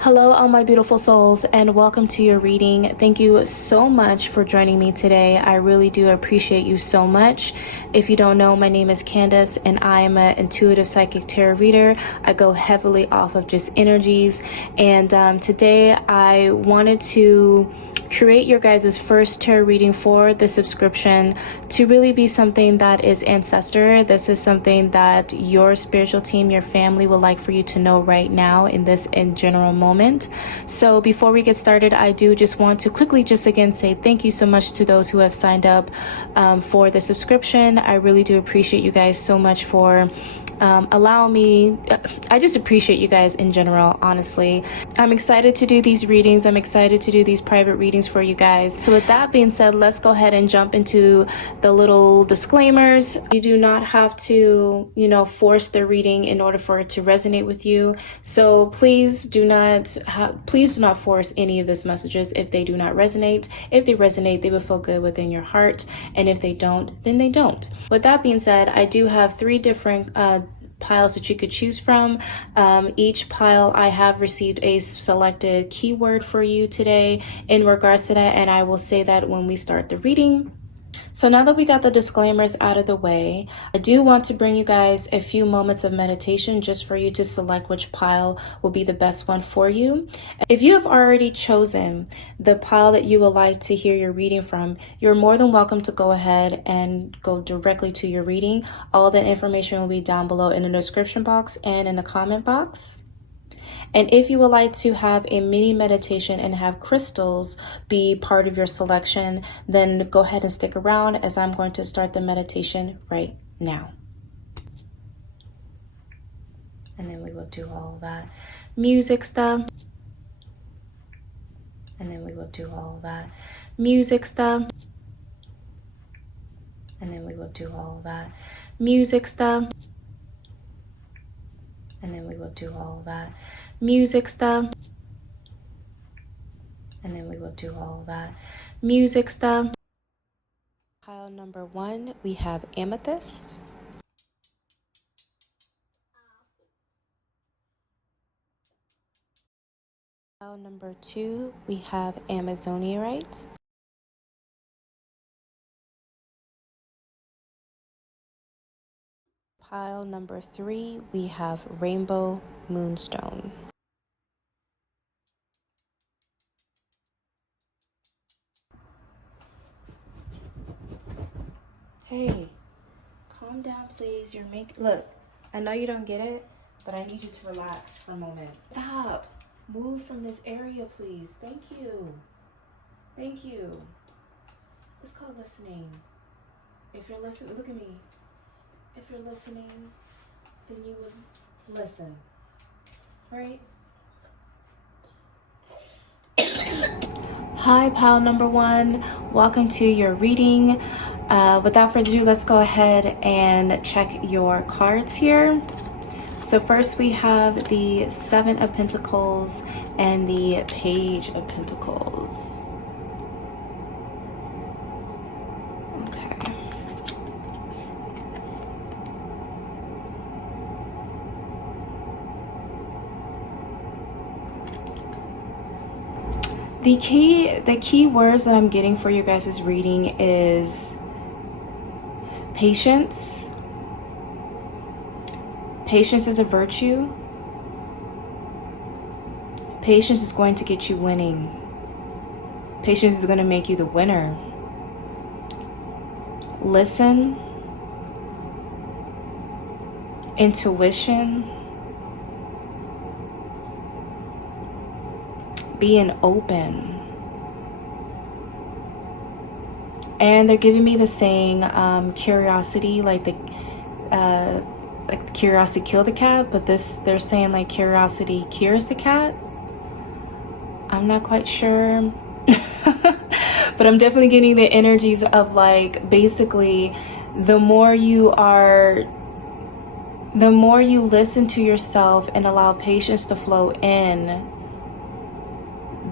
Hello, all my beautiful souls, and welcome to your reading. Thank you so much for joining me today. I really do appreciate you so much. If you don't know, my name is Kandice, and I am an intuitive psychic tarot reader. I go heavily off of just energies, and today I wanted to create your guys' first tarot reading for the subscription to really be something that is ancestor. This is something that your spiritual team, your family would like for you to know right now in this in general moment. So before we get started, I do just want to quickly just again say thank you so much to those who have signed up for the subscription. I really do appreciate you guys so much for allow me. I just appreciate you guys in general, honestly. I'm excited to do these readings. I'm excited to do these private readings for you guys. So with that being said, let's go ahead and jump into the little disclaimers. You do not have to, force the reading in order for it to resonate with you. So please do not force any of these messages if they do not resonate. If they resonate, they will feel good within your heart. And if they don't, then they don't. With that being said, I do have three different piles that you could choose from. Each pile, I have received a selected keyword for you today in regards to that, and I will say that when we start the reading. So now that we got the disclaimers out of the way, I do want to bring you guys a few moments of meditation just for you to select which pile will be the best one for you. If you have already chosen the pile that you would like to hear your reading from, you're more than welcome to go ahead and go directly to your reading. All the information will be down below in the description box and in the comment box. And if you would like to have a mini meditation and have crystals be part of your selection, then go ahead and stick around as I'm going to start the meditation right now. And then we will do all that music stuff. And then we will do all that music stuff. And then we will do all that music stuff. And then we will do all that music stuff. And then we will do all that music stuff. Pile number 1, we have amethyst. Pile number 2, we have amazonierite. Pile number 3, we have rainbow moonstone. Hey, calm down, please. Look, I know you don't get it, but I need you to relax for a moment. Stop. Move from this area, please. Thank you. Thank you. It's called listening. If you're listening, look at me. If you're listening, then you would listen. Right? Hi, pile number 1. Welcome to your reading. Without further ado, let's go ahead and check your cards here. So first we have the 7 of Pentacles and the Page of Pentacles. Okay. The key words that I'm getting for you guys' reading is patience. Patience is a virtue. Patience is going to get you winning. Patience is going to make you the winner. Listen. Intuition. Being open. And they're giving me the saying, curiosity, like curiosity killed the cat, but they're saying like curiosity cures the cat. I'm not quite sure. But I'm definitely getting the energies of like basically the more you listen to yourself and allow patience to flow in,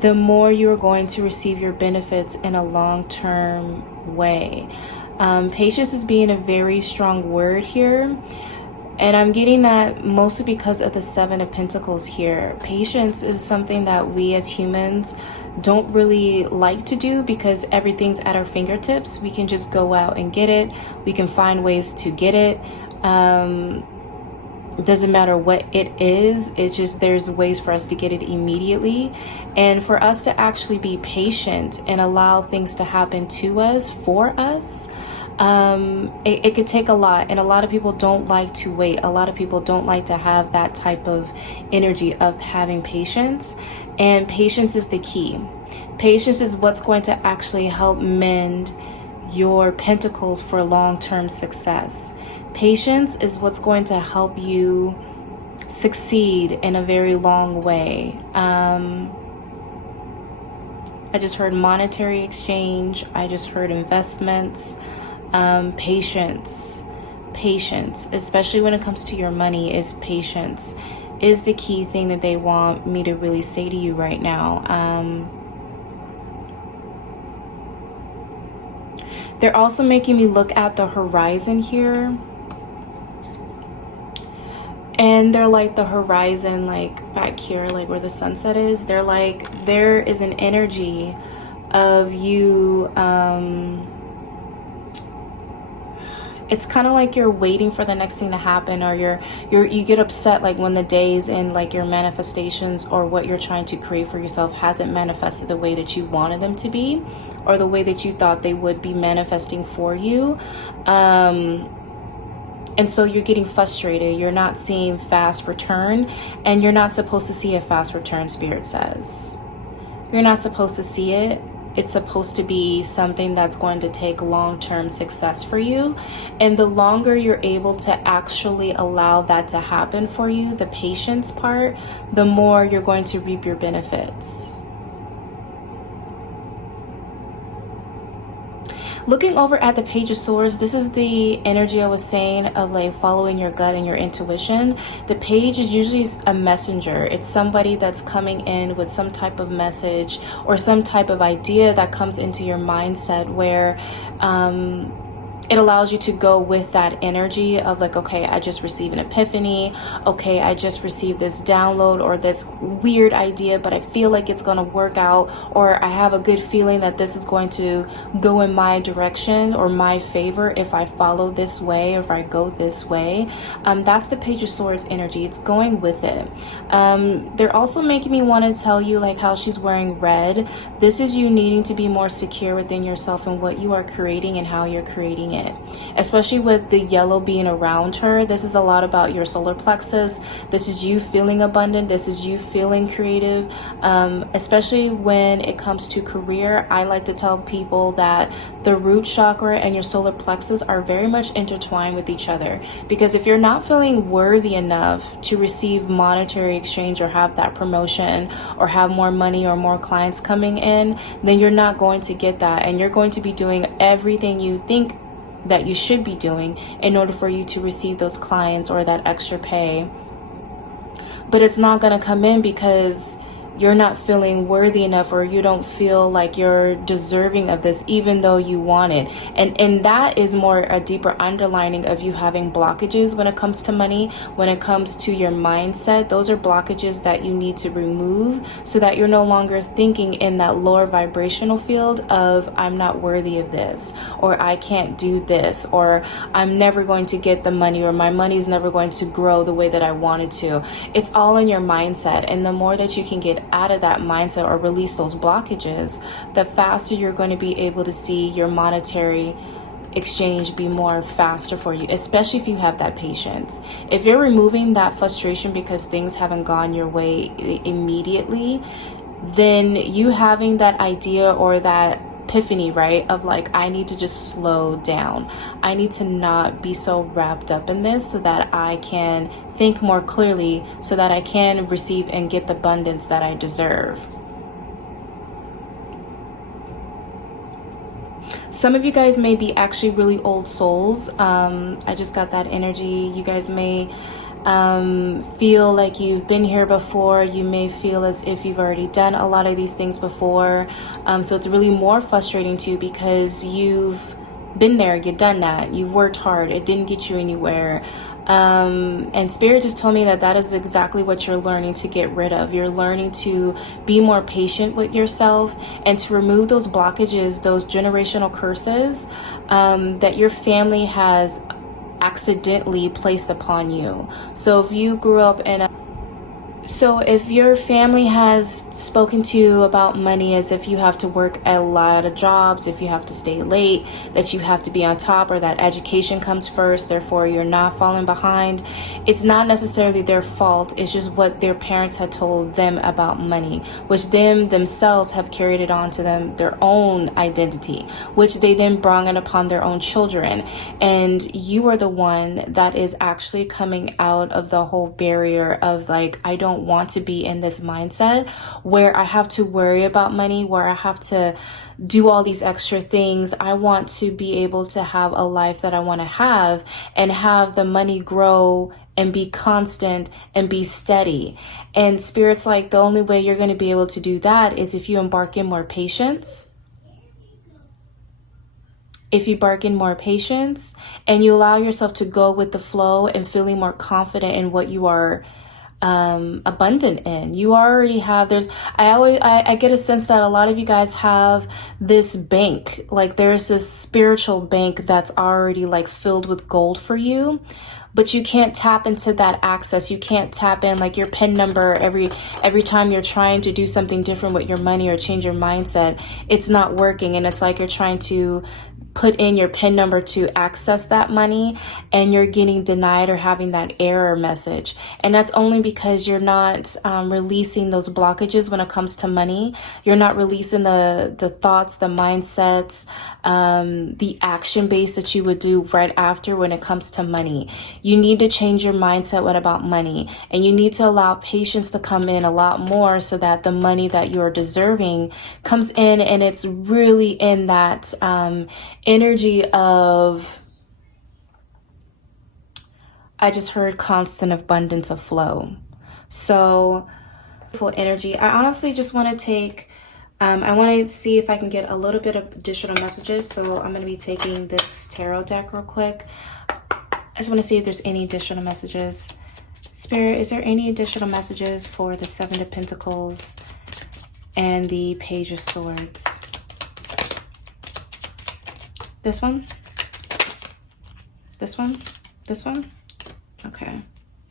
the more you're going to receive your benefits in a long-term way. Patience is being a very strong word here. And I'm getting that mostly because of the Seven of Pentacles here. Patience is something that we as humans don't really like to do because everything's at our fingertips. We can just go out and get it. We can find ways to get it. It doesn't matter what it is. It's just there's ways for us to get it immediately. And for us to actually be patient and allow things to happen to us, for us, it could take a lot, and a lot of people don't like to wait. A lot of people don't like to have that type of energy of having patience, and patience is the key. Patience is what's going to actually help mend your pentacles for long-term success. Patience is what's going to help you succeed in a very long way. I just heard monetary exchange. I just heard investments. Patience, especially when it comes to your money, is patience is the key thing that they want me to really say to you right now. They're also making me look at the horizon here. And they're like the horizon, like back here, like where the sunset is. They're like, there is an energy of you, it's kind of like you're waiting for the next thing to happen, or you get upset like when the days and like your manifestations or what you're trying to create for yourself hasn't manifested the way that you wanted them to be, or the way that you thought they would be manifesting for you. And so you're getting frustrated. You're not seeing fast return, and you're not supposed to see a fast return, Spirit says. You're not supposed to see it. It's supposed to be something that's going to take long-term success for you. And the longer you're able to actually allow that to happen for you, the patience part, the more you're going to reap your benefits. Looking over at the Page of Swords, this is the energy I was saying of like following your gut and your intuition. The page is usually a messenger. It's somebody that's coming in with some type of message or some type of idea that comes into your mindset where it allows you to go with that energy of like, okay, I just received an epiphany. Okay, I just received this download or this weird idea, but I feel like it's going to work out, or I have a good feeling that this is going to go in my direction or my favor if I follow this way or if I go this way. That's the Page of Swords energy. It's going with it. They're also making me want to tell you like how she's wearing red. This is you needing to be more secure within yourself and what you are creating and how you're creating it. Especially with the yellow being around her, this is a lot about your solar plexus. This is you feeling abundant. This is you feeling creative. Especially when it comes to career, I like to tell people that the root chakra and your solar plexus are very much intertwined with each other, because if you're not feeling worthy enough to receive monetary exchange or have that promotion or have more money or more clients coming in, then you're not going to get that, and you're going to be doing everything you think that you should be doing in order for you to receive those clients or that extra pay. But it's not going to come in because you're not feeling worthy enough, or you don't feel like you're deserving of this even though you want it. And that is more a deeper underlining of you having blockages when it comes to money, when it comes to your mindset. Those are blockages that you need to remove so that you're no longer thinking in that lower vibrational field of I'm not worthy of this, or I can't do this, or I'm never going to get the money, or my money's never going to grow the way that I wanted to. It's all in your mindset, and the more that you can get out of that mindset or release those blockages, the faster you're going to be able to see your monetary exchange be more faster for you, especially if you have that patience. If you're removing that frustration because things haven't gone your way immediately, then you having that idea or that epiphany, right, of like, I need to just slow down. I need to not be so wrapped up in this so that I can think more clearly, so that I can receive and get the abundance that I deserve. Some of you guys may be actually really old souls. I just got that energy. You guys may feel like you've been here before. You may feel as if you've already done a lot of these things before. So it's really more frustrating to you because you've been there, you've done that, you've worked hard, it didn't get you anywhere. And Spirit just told me that that is exactly what you're learning to get rid of. You're learning to be more patient with yourself and to remove those blockages, those generational curses that your family has accidentally placed upon you. So if you grew up in a So if your family has spoken to you about money as if you have to work a lot of jobs, if you have to stay late, that you have to be on top, or that education comes first, therefore you're not falling behind, it's not necessarily their fault. It's just what their parents had told them about money, which themselves have carried it on to them, their own identity, which they then brought it upon their own children. And you are the one that is actually coming out of the whole barrier of like, I don't want to be in this mindset where I have to worry about money, where I have to do all these extra things. I want to be able to have a life that I want to have and have the money grow and be constant and be steady. And Spirit's like, the only way you're going to be able to do that is if you embark in more patience. If you embark in more patience and you allow yourself to go with the flow and feeling more confident in what you are abundant in. You already have, I get a sense that a lot of you guys have this bank, like there's this spiritual bank that's already like filled with gold for you, but you can't tap into that access. You can't tap in like your PIN number every time you're trying to do something different with your money or change your mindset. It's not working. And it's like you're trying to put in your PIN number to access that money and you're getting denied or having that error message. And that's only because you're not releasing those blockages when it comes to money. You're not releasing the thoughts, the mindsets, the action base that you would do right after when it comes to money. You need to change your mindset about money, and you need to allow patience to come in a lot more so that the money that you're deserving comes in, and it's really in that energy of, I just heard constant abundance of flow. So full energy. I honestly just want to take, I want to see if I can get a little bit of additional messages. So I'm going to be taking this tarot deck real quick. I just want to see if there's any additional messages. Spirit, is there any additional messages for the Seven of Pentacles and the Page of Swords? This one? This one? This one? Okay,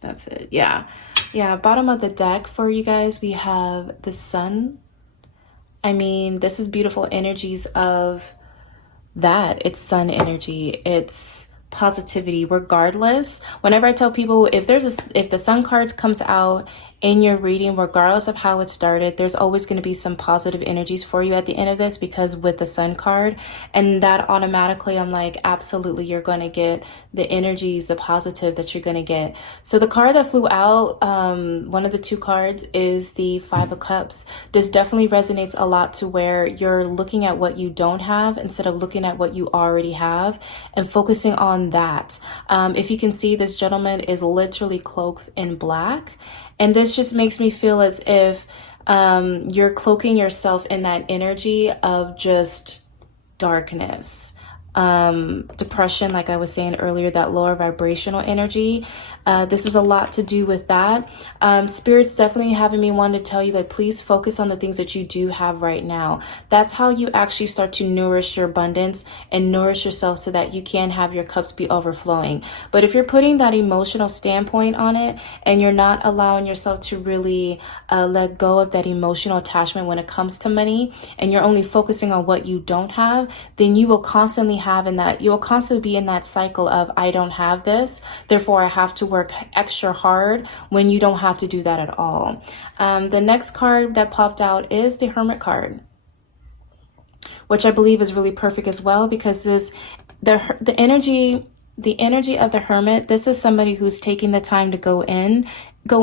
that's it. Yeah. Bottom of the deck for you guys, we have the Sun. I mean, this is beautiful energies of that. It's Sun energy. It's positivity. Regardless, whenever I tell people, if the Sun card comes out in your reading, regardless of how it started, there's always going to be some positive energies for you at the end of this, because with the Sun card, and that automatically I'm like, absolutely, you're going to get the energies, the positive that you're going to get. So the card that flew out, one of the two cards, is the Five of Cups. This definitely resonates a lot to where you're looking at what you don't have instead of looking at what you already have and focusing on that. If you can see, this gentleman is literally cloaked in black. And this just makes me feel as if you're cloaking yourself in that energy of just darkness, depression, like I was saying earlier, that lower vibrational energy. This is a lot to do with that. Spirit's definitely having me want to tell you that please focus on the things that you do have right now. That's how you actually start to nourish your abundance and nourish yourself so that you can have your cups be overflowing. But if you're putting that emotional standpoint on it and you're not allowing yourself to really let go of that emotional attachment when it comes to money, and you're only focusing on what you don't have, then you will constantly be in that cycle of, I don't have this, therefore I have to work extra hard, when you don't have to do that at all. The next card that popped out is the Hermit card, which I believe is really perfect as well, because the energy of the Hermit, this is somebody who's taking the time to go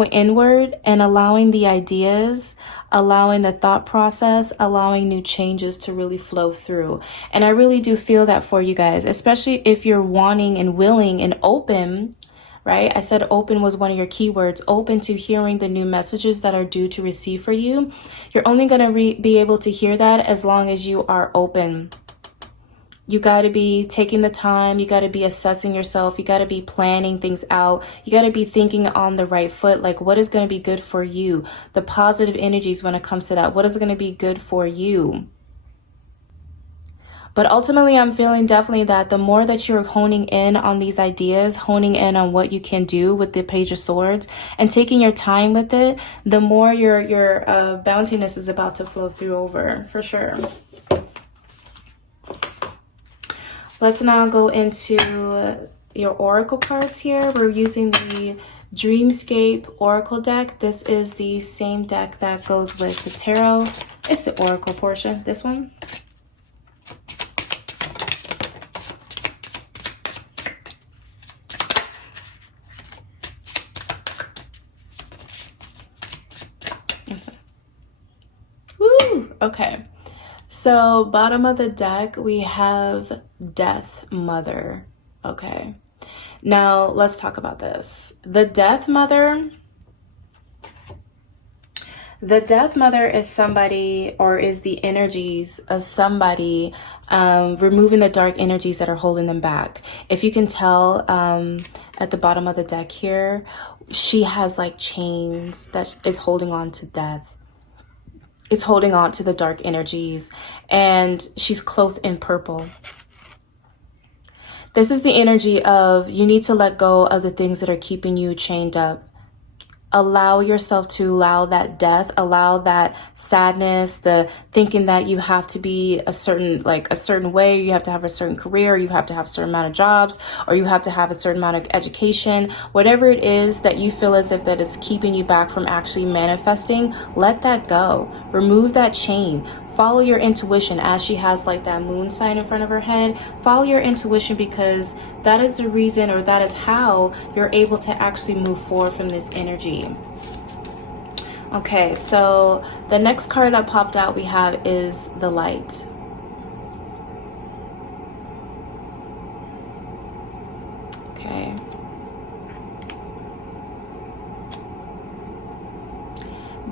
inward and allowing the ideas, allowing the thought process, allowing new changes to really flow through. And I really do feel that for you guys, especially if you're wanting and willing and open, right? I said open was one of your keywords, open to hearing the new messages that are due to receive for you. You're only going to be able to hear that as long as you are open You got to be taking the time. You got to be assessing yourself. You got to be planning things out. You got to be thinking on the right foot. Like, what is going to be good for you? The positive energies when it comes to that. What is going to be good for you? But ultimately, I'm feeling definitely that the more that you're honing in on these ideas, honing in on what you can do with the Page of Swords and taking your time with it, the more your bountiness is about to flow through over, for sure. Let's now go into your oracle cards here. We're using the Dreamscape Oracle deck. This is the same deck that goes with the tarot. It's the oracle portion, this one. Woo! Okay. So bottom of the deck, we have Death Mother. Okay. Now let's talk about this. The Death Mother is somebody, or is the energies of somebody removing the dark energies that are holding them back. If you can tell at the bottom of the deck here, she has like chains that is holding on to death. It's holding on to the dark energies, and she's clothed in purple. This is the energy of you need to let go of the things that are keeping you chained up. Allow yourself to allow that death, allow that sadness, the thinking that you have to be a certain way, you have to have a certain career, you have to have a certain amount of jobs, or you have to have a certain amount of education. Whatever it is that you feel as if that is keeping you back from actually manifesting, let that go. Remove that chain. Follow your intuition. As she has like that moon sign in front of her head, follow your intuition, because that is the reason, or that is how you're able to actually move forward from this energy. Okay, so the next card that popped out we have is the Light. Okay.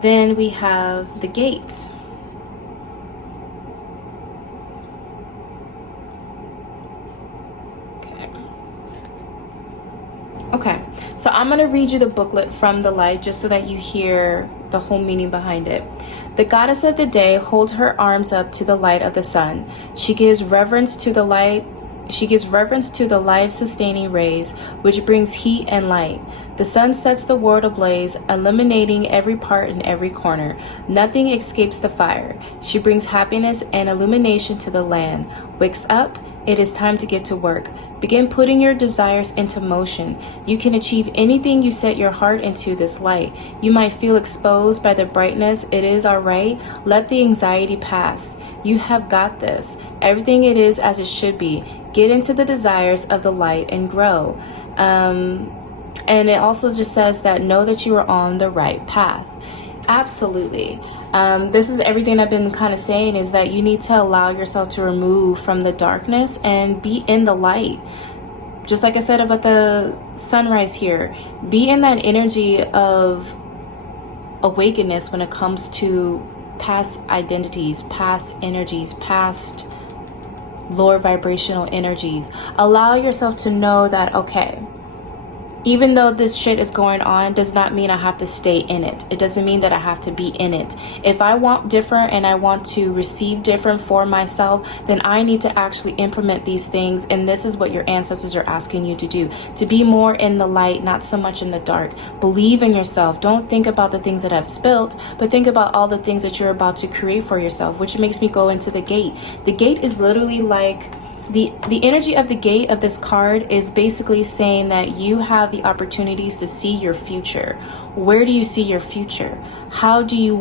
Then we have the Gate. Okay, so I'm going to read you the booklet from the Light just so that you hear the whole meaning behind it. The goddess of the day holds her arms up to the light of the sun. She gives reverence to the light. She gives reverence to the life-sustaining rays, which brings heat and light. The sun sets the world ablaze, illuminating every part and every corner. Nothing escapes the fire. She brings happiness and illumination to the land. Wakes up. It is time to get to work. Begin putting your desires into motion. You can achieve anything you set your heart into this light. You might feel exposed by the brightness. It is all right. Let the anxiety pass. You have got this. Everything it is as it should be. Get into the desires of the light and grow. And it also just says that know that you are on the right path. Absolutely. This is everything I've been kind of saying, is that you need to allow yourself to remove from the darkness and be in the light. Just like I said about the sunrise here, be in that energy of awakeness when it comes to past identities, past energies, past lower vibrational energies. Allow yourself to know that, okay, even though this shit is going on, does not mean I have to stay in it. It doesn't mean that I have to be in it. If I want different and I want to receive different for myself, then I need to actually implement these things. And this is what your ancestors are asking you to do. To be more in the light, not so much in the dark. Believe in yourself. Don't think about the things that I've spilt, but think about all the things that you're about to create for yourself, which makes me go into the Gate. The Gate is literally like, the energy of the Gate of this card is basically saying that you have the opportunities to see your future. Where do you see your future? How do you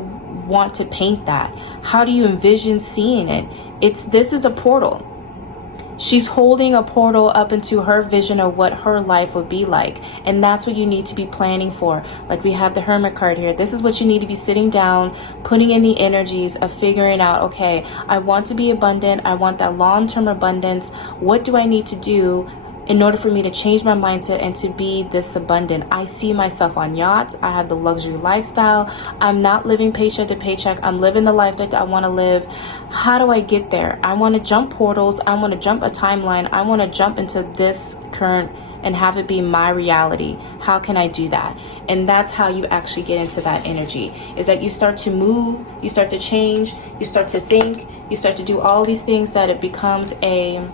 want to paint that? How do you envision seeing it? This is a portal. She's holding a portal up into her vision of what her life would be like. And that's what you need to be planning for. Like we have the Hermit card here. This is what you need to be sitting down, putting in the energies of figuring out, okay, I want to be abundant. I want that long-term abundance. What do I need to do in order for me to change my mindset and to be this abundant. I see myself on yachts. I have the luxury lifestyle. I'm not living paycheck to paycheck. I'm living the life that I want to live. How do I get there? I want to jump portals. I want to jump a timeline. I want to jump into this current and have it be my reality. How can I do that? And that's how you actually get into that energy, is that you start to move, you start to change, you start to think, you start to do all these things, that it becomes a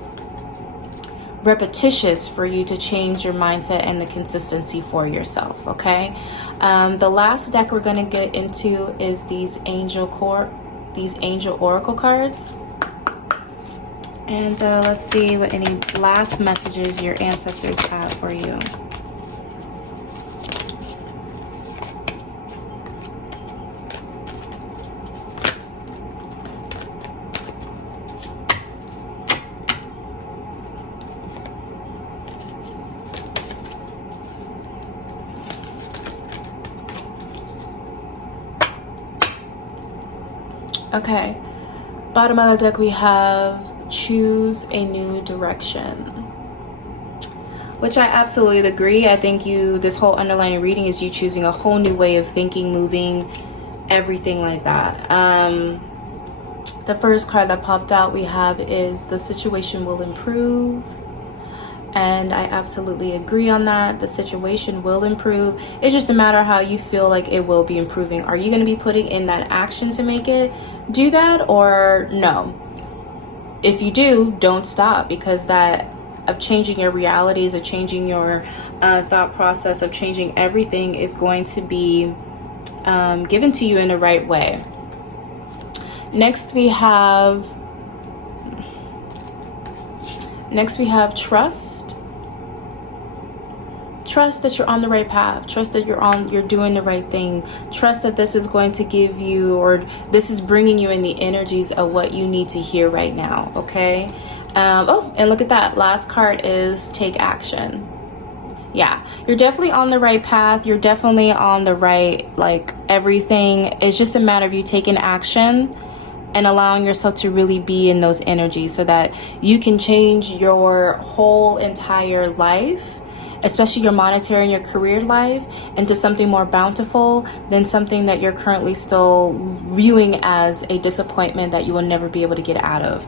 repetitious for you to change your mindset and the consistency for yourself. Okay. The last deck we're going to get into is these angel oracle cards. And let's see what any last messages your ancestors have for you. Okay, bottom of the deck we have choose a new direction, which I absolutely agree. I think this whole underlying reading is you choosing a whole new way of thinking, moving, everything like that. The first card that popped out we have is the situation will improve. And I absolutely agree on that. The situation will improve. It's just a matter of how you feel like it will be improving. Are you going to be putting in that action to make it do that, or no? If you do, don't stop, because that of changing your realities, of changing your thought process, of changing everything is going to be given to you in the right way. Next we have trust. Trust that you're on the right path. Trust that you're doing the right thing. Trust that this is going to give you, or this is bringing you in the energies of what you need to hear right now. Okay. Oh, and look at that. Last card is take action. Yeah, you're definitely on the right path. You're definitely on the right, everything. It's just a matter of you taking action and allowing yourself to really be in those energies so that you can change your whole entire life, especially your monetary and your career life, into something more bountiful than something that you're currently still viewing as a disappointment that you will never be able to get out of.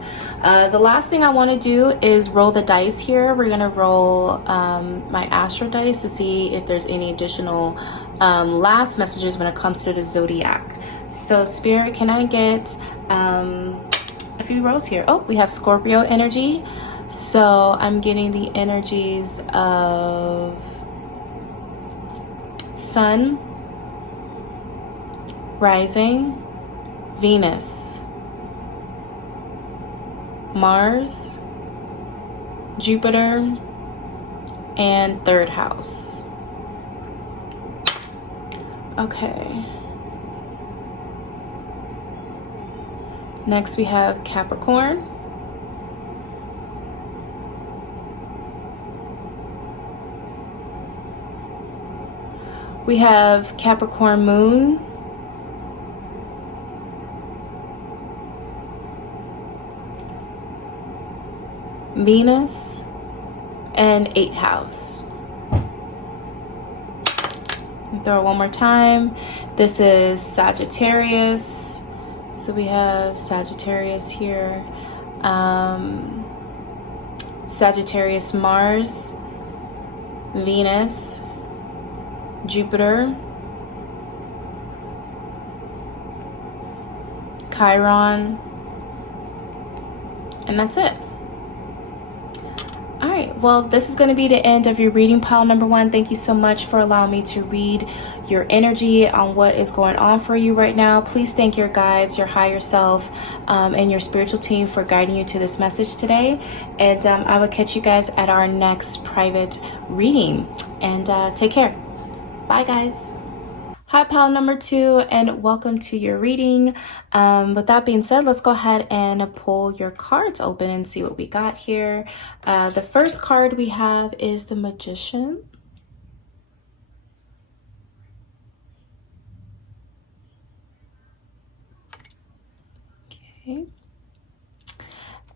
The last thing I want to do is roll the dice here. We're going to roll my astro dice to see if there's any additional last messages when it comes to the zodiac. So Spirit, can I get a few rolls here? Oh, we have Scorpio energy. So I'm getting the energies of Sun, Rising, Venus, Mars, Jupiter, and third house. Okay. Next we have Capricorn. We have Capricorn Moon, Venus, and 8th house. Throw it one more time. This is Sagittarius. So we have Sagittarius here. Sagittarius Mars, Venus, Jupiter, Chiron, and that's it. All right, well, this is going to be the end of your reading, pile number 1. Thank you so much for allowing me to read your energy on what is going on for you right now. Please thank your guides, your higher self, and your spiritual team for guiding you to this message today. And I will catch you guys at our next private reading. And take care. Bye, guys. Hi, pile number 2, and welcome to your reading. With that being said, let's go ahead and pull your cards open and see what we got here. The first card we have is the Magician. Okay.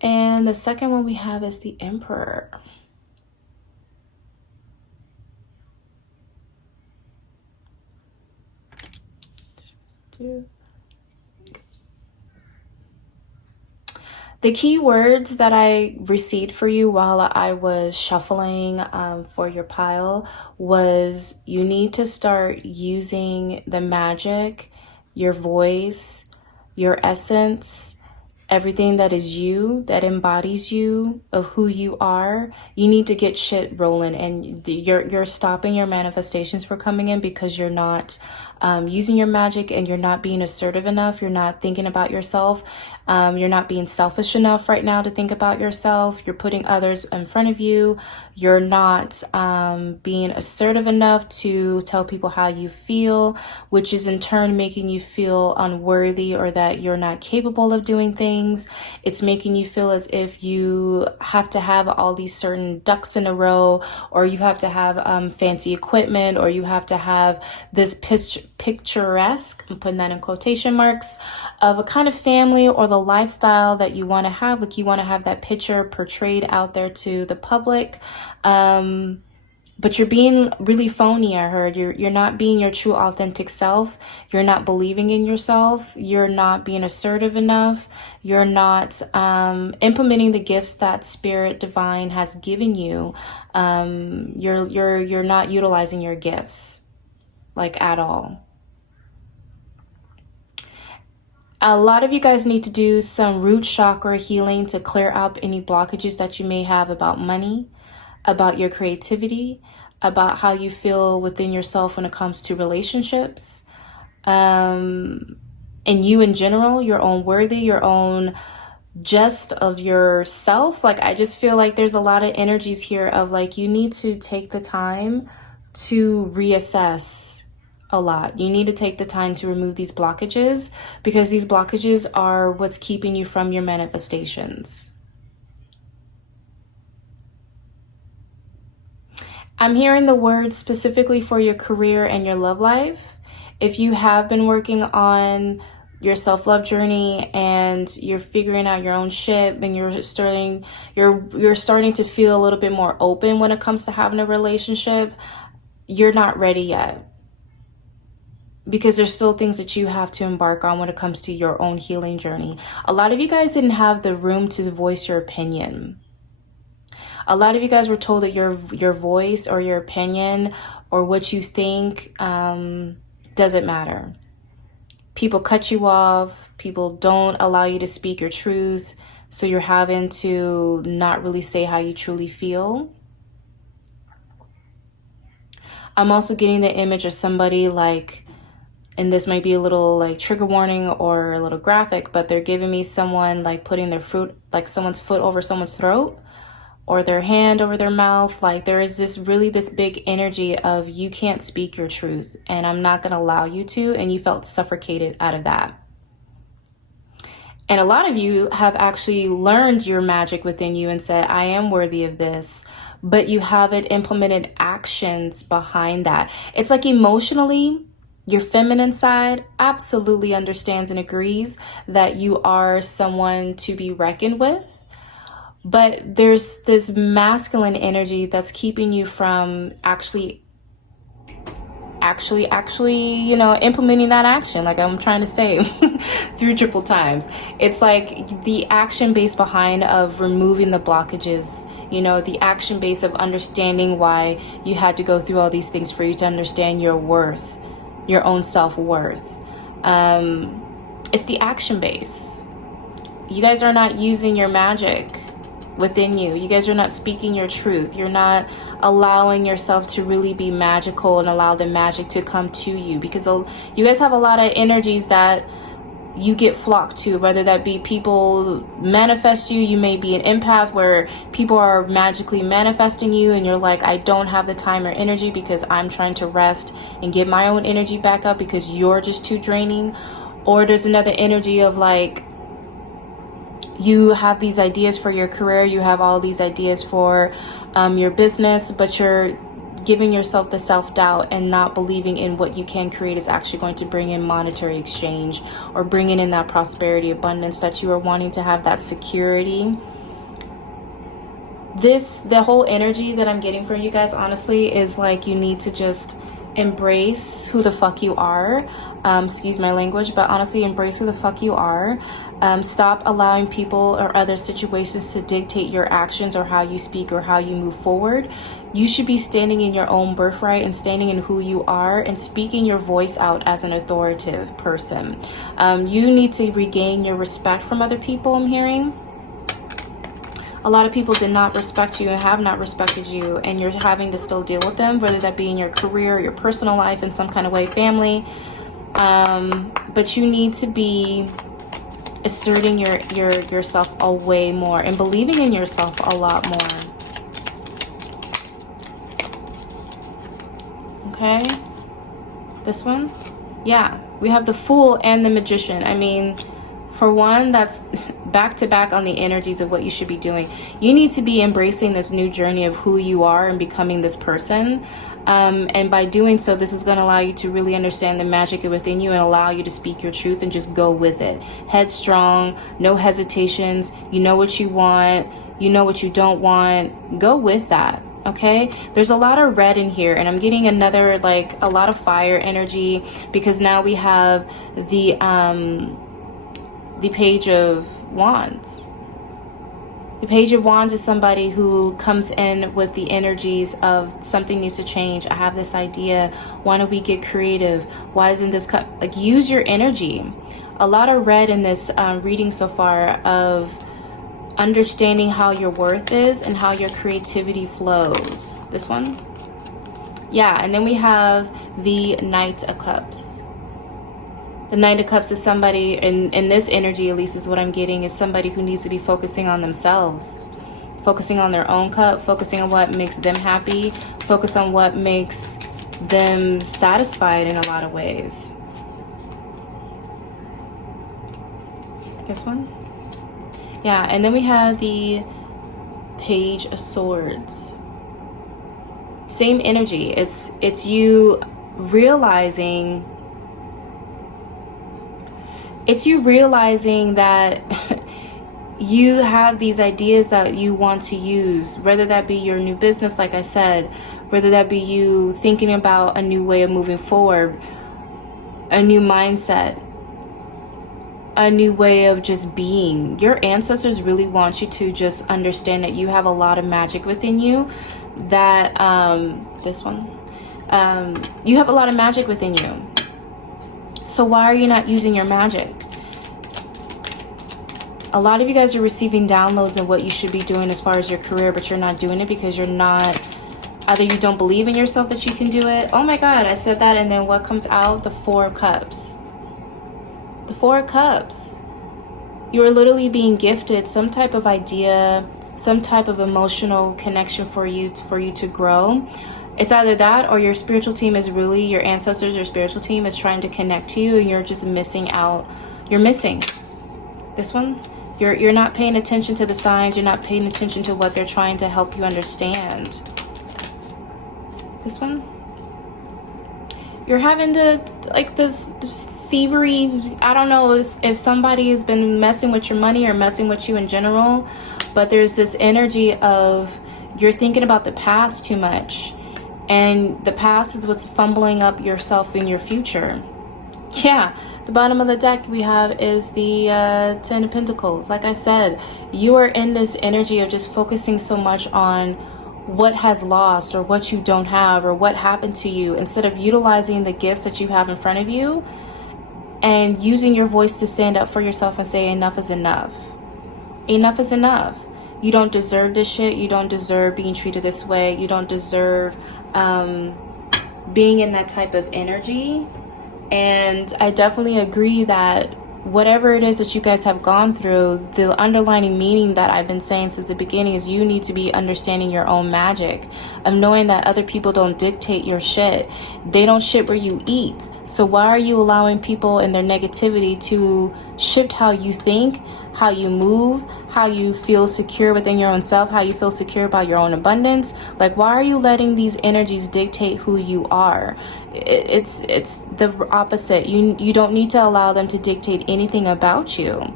And the second one we have is the Emperor. The key words that I received for you while I was shuffling for your pile was you need to start using the magic, your voice, your essence, everything that is you, that embodies you, of who you are. You need to get shit rolling, and you're stopping your manifestations from coming in because you're not using your magic, and you're not being assertive enough. You're not thinking about yourself. You're not being selfish enough right now to think about yourself. You're putting others in front of you. You're not being assertive enough to tell people how you feel, which is in turn making you feel unworthy or that you're not capable of doing things. It's making you feel as if you have to have all these certain ducks in a row, or you have to have fancy equipment, or you have to have this picturesque, I'm putting that in quotation marks, of a kind of family or the lifestyle that you want to have. Like, you want to have that picture portrayed out there to the public. But you're being really phony, I heard. You're not being your true authentic self. You're not believing in yourself. You're not being assertive enough. You're not implementing the gifts that Spirit Divine has given you. You're not utilizing your gifts, like, at all. A lot of you guys need to do some root chakra healing to clear up any blockages that you may have about money, about your creativity, about how you feel within yourself when it comes to relationships, and you in general, your own worthy, your own just of yourself. Like, I just feel like there's a lot of energies here of like, you need to take the time to reassess a lot. You need to take the time to remove these blockages, because these blockages are what's keeping you from your manifestations. I'm hearing the words specifically for your career and your love life. If you have been working on your self-love journey and you're figuring out your own shit, and you're starting to feel a little bit more open when it comes to having a relationship, you're not ready yet, because there's still things that you have to embark on when it comes to your own healing journey. A lot of you guys didn't have the room to voice your opinion. A lot of you guys were told that your voice or your opinion or what you think doesn't matter. People cut you off. People don't allow you to speak your truth. So you're having to not really say how you truly feel. I'm also getting the image of somebody like, and this might be a little like trigger warning or a little graphic, but they're giving me someone like putting their foot, like someone's foot over someone's throat, or their hand over their mouth. Like, there is this big energy of you can't speak your truth, and I'm not going to allow you to, and you felt suffocated out of that. And a lot of you have actually learned your magic within you and said, I am worthy of this, but you haven't implemented actions behind that. It's like emotionally, your feminine side absolutely understands and agrees that you are someone to be reckoned with. But there's this masculine energy that's keeping you from actually, implementing that action. Like I'm trying to say through triple times. It's like the action base behind of removing the blockages, the action base of understanding why you had to go through all these things for you to understand your worth, your own self-worth. It's the action base. You guys are not using your magic within you. You guys are not speaking your truth. You're not allowing yourself to really be magical and allow the magic to come to you, because you guys have a lot of energies that you get flocked to, whether that be people manifest you. You may be an empath where people are magically manifesting you and you're like, I don't have the time or energy because I'm trying to rest and get my own energy back up because you're just too draining. Or there's another energy of like, you have these ideas for your career, you have all these ideas for your business, but you're giving yourself the self-doubt and not believing in what you can create is actually going to bring in monetary exchange or bringing in that prosperity, abundance that you are wanting to have, that security. The whole energy that I'm getting from you guys, honestly, is like you need to just embrace who the fuck you are. Excuse my language, but honestly, embrace who the fuck you are. Stop allowing people or other situations to dictate your actions or how you speak or how you move forward. You should be standing in your own birthright and standing in who you are and speaking your voice out as an authoritative person. You need to regain your respect from other people, I'm hearing. A lot of people did not respect you and have not respected you, and you're having to still deal with them, whether that be in your career, your personal life, in some kind of way, family. But you need to be asserting yourself a way more and believing in yourself a lot more. Okay, this one, yeah, we have the Fool and the Magician. I mean, for one, that's back to back on the energies of what you should be doing. You need to be embracing this new journey of who you are and becoming this person. And by doing so, this is going to allow you to really understand the magic within you and allow you to speak your truth and just go with it. Headstrong, no hesitations. You know what you want. You know what you don't want. Go with that. Okay, there's a lot of red in here, and I'm getting another, like, a lot of fire energy, because now we have the Page of Wands. The Page of Wands is somebody who comes in with the energies of something needs to change. I have this idea. Why don't we get creative? Why isn't this like, use your energy? A lot of red in this reading so far of understanding how your worth is and how your creativity flows. This one, yeah. And then we have the Knight of Cups. The Knight of Cups is somebody, in this energy, at least is what I'm getting, is somebody who needs to be focusing on themselves, focusing on their own cup, focusing on what makes them happy, focus on what makes them satisfied in a lot of ways. This one? Yeah, and then we have the Page of Swords. Same energy. It's you realizing that you have these ideas that you want to use, whether that be your new business, like I said, whether that be you thinking about a new way of moving forward, a new mindset, a new way of just being. Your ancestors really want you to just understand that you have a lot of magic within you, that this one, you have a lot of magic within you. So why are you not using your magic? A lot of you guys are receiving downloads of what you should be doing as far as your career, but you're not doing it because you're not, either you don't believe in yourself that you can do it. Oh my God, I said that, and then what comes out? The Four of Cups. The Four of Cups. You are literally being gifted some type of idea, some type of emotional connection for you to grow. It's either that or your spiritual team is really, your ancestors, your spiritual team is trying to connect to you, and you're just missing out. You're missing. This one, you're not paying attention to the signs. You're not paying attention to what they're trying to help you understand. This one, you're having to, like, this thievery. I don't know if somebody has been messing with your money or messing with you in general, but there's this energy of you're thinking about the past too much. And the past is what's fumbling up yourself in your future. Yeah, the bottom of the deck we have is the Ten of Pentacles. Like I said, you are in this energy of just focusing so much on what has lost or what you don't have or what happened to you, instead of utilizing the gifts that you have in front of you and using your voice to stand up for yourself and say enough is enough. Enough is enough. You don't deserve this shit. You don't deserve being treated this way. You don't deserve being in that type of energy. And I definitely agree that whatever it is that you guys have gone through, the underlining meaning that I've been saying since the beginning is you need to be understanding your own magic, of knowing that other people don't dictate your shit. They don't shit where you eat. So why are you allowing people and their negativity to shift how you think, how you move, how you feel secure within your own self, how you feel secure about your own abundance? Like, why are you letting these energies dictate who you are? It's the opposite. You don't need to allow them to dictate anything about you.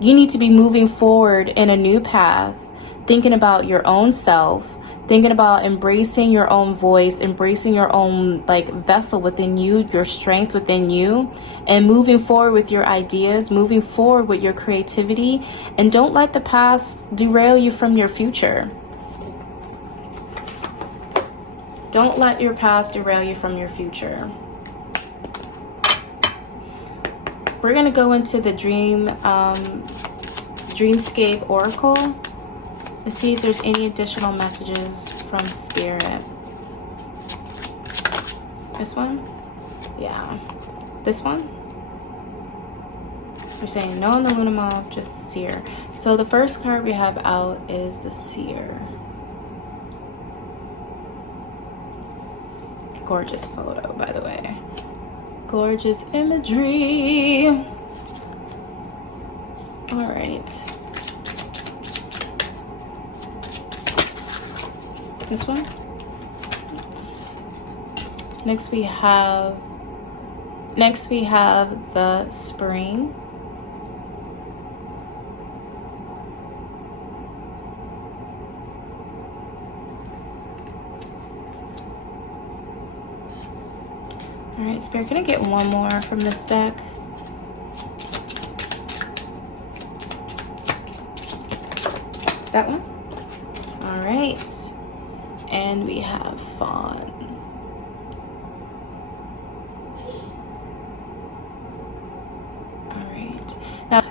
You need to be moving forward in a new path, thinking about your own self, thinking about embracing your own voice, embracing your own like vessel within you, your strength within you, and moving forward with your ideas, moving forward with your creativity, and don't let the past derail you from your future. Don't let your past derail you from your future. We're going to go into the Dreamscape Oracle to see if there's any additional messages from Spirit. This one? Yeah. This one? We're saying no on the Luna Mob, just the Seer. So the first card we have out is the Seer. Gorgeous photo, by the way. Gorgeous imagery. All right. This one. Next we have the Spring. All right, Spirit, can I get one more from this deck? That one? All right. And we have Fawn. All right. Now,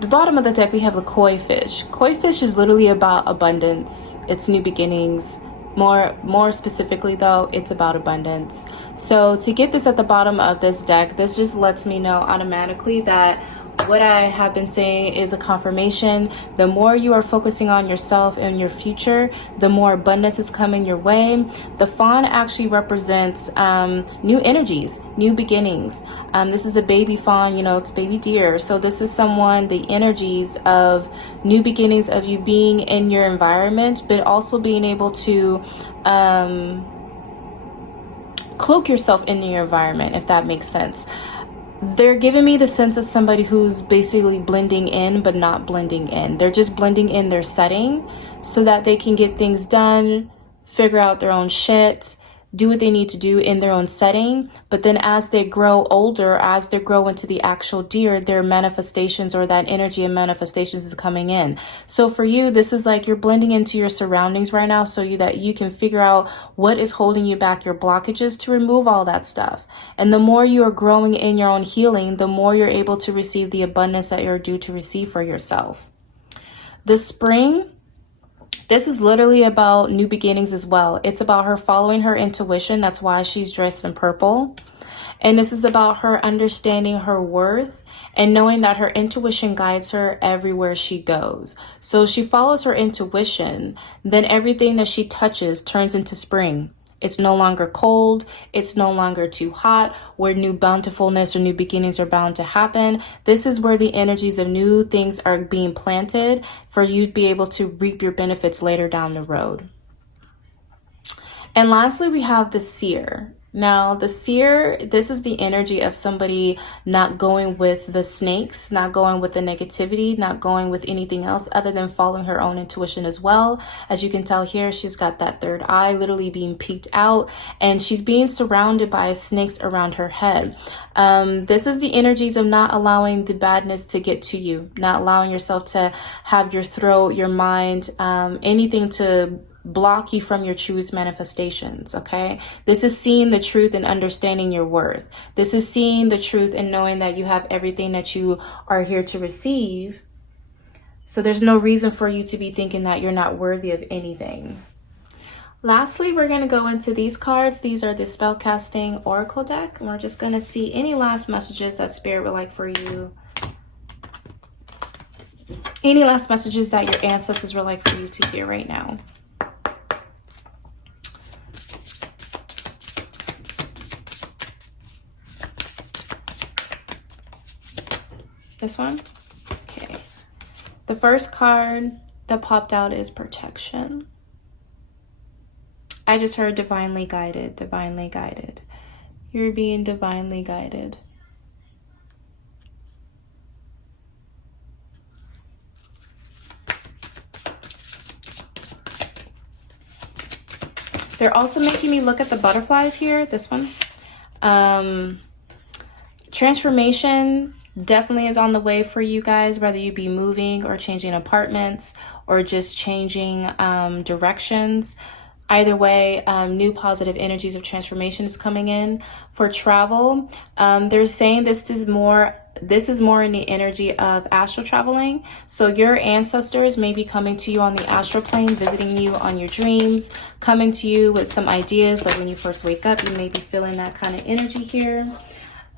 the bottom of the deck, we have the Koi Fish. Koi Fish is literally about abundance. It's new beginnings. More specifically though, it's about abundance. So to get this at the bottom of this deck, this just lets me know automatically that what I have been saying is a confirmation. The more you are focusing on yourself and your future, the more abundance is coming your way. The fawn actually represents new energies, new beginnings. This is a baby fawn, you know, it's baby deer. So this is someone, the energies of new beginnings, of you being in your environment, but also being able to cloak yourself in your environment, if that makes sense. They're giving me the sense of somebody who's basically blending in, but not blending in. They're just blending in their setting so that they can get things done, figure out their own shit, do what they need to do in their own setting. But then as they grow older, as they grow into the actual deer, their manifestations, or that energy of manifestations, is coming in. So for you, this is like you're blending into your surroundings right now so that you can figure out what is holding you back, your blockages, to remove all that stuff. And the more you are growing in your own healing, the more you're able to receive the abundance that you're due to receive for yourself. The Spring, this is literally about new beginnings as well. It's about her following her intuition. That's why she's dressed in purple. And this is about her understanding her worth and knowing that her intuition guides her everywhere she goes. So she follows her intuition, then everything that she touches turns into spring. It's no longer cold. It's no longer too hot, where new bountifulness or new beginnings are bound to happen. This is where the energies of new things are being planted for you to be able to reap your benefits later down the road. And lastly, we have the Seer. Now, the Seer, this is the energy of somebody not going with the snakes, not going with the negativity, not going with anything else other than following her own intuition as well. As you can tell here, she's got that third eye literally being peeked out, and she's being surrounded by snakes around her head. This is the energies of not allowing the badness to get to you, not allowing yourself to have your throat, your mind, anything to block you from your truest manifestations. Okay, this is seeing the truth and understanding your worth. This is seeing the truth and knowing that you have everything that you are here to receive. So there's no reason for you to be thinking that you're not worthy of anything. Lastly, we're going to go into these cards. These are the Spellcasting Oracle deck, and we're just going to see any last messages that Spirit would like for you. Any last messages that your ancestors would like for you to hear right now. This one? Okay. The first card that popped out is Protection. I just heard divinely guided, divinely guided. You're being divinely guided. They're also making me look at the butterflies here, this one. Transformation definitely is on the way for you guys, whether you be moving or changing apartments or just changing directions. Either way, new positive energies of transformation is coming in. For travel, they're saying this is more in the energy of astral traveling. So your ancestors may be coming to you on the astral plane, visiting you on your dreams, coming to you with some ideas. Like when you first wake up, you may be feeling that kind of energy here.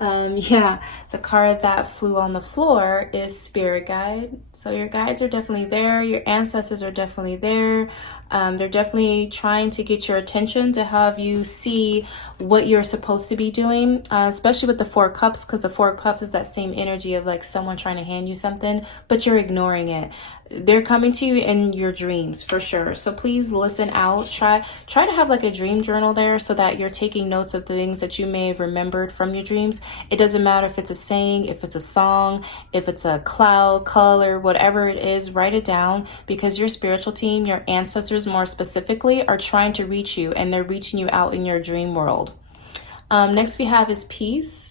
Yeah, the card that flew on the floor is Spirit Guide. So your guides are definitely there. Your ancestors are definitely there. They're definitely trying to get your attention to have you see what you're supposed to be doing, especially with the Four of Cups, because the Four of Cups is that same energy of like someone trying to hand you something, but you're ignoring it. They're coming to you in your dreams for sure. So please listen out. Try to have like a dream journal there so that you're taking notes of the things that you may have remembered from your dreams. It doesn't matter if it's a saying, if it's a song, if it's a cloud, color, whatever it is, write it down, because your spiritual team, your ancestors more specifically, are trying to reach you, and they're reaching you out in your dream world. Next we have is peace.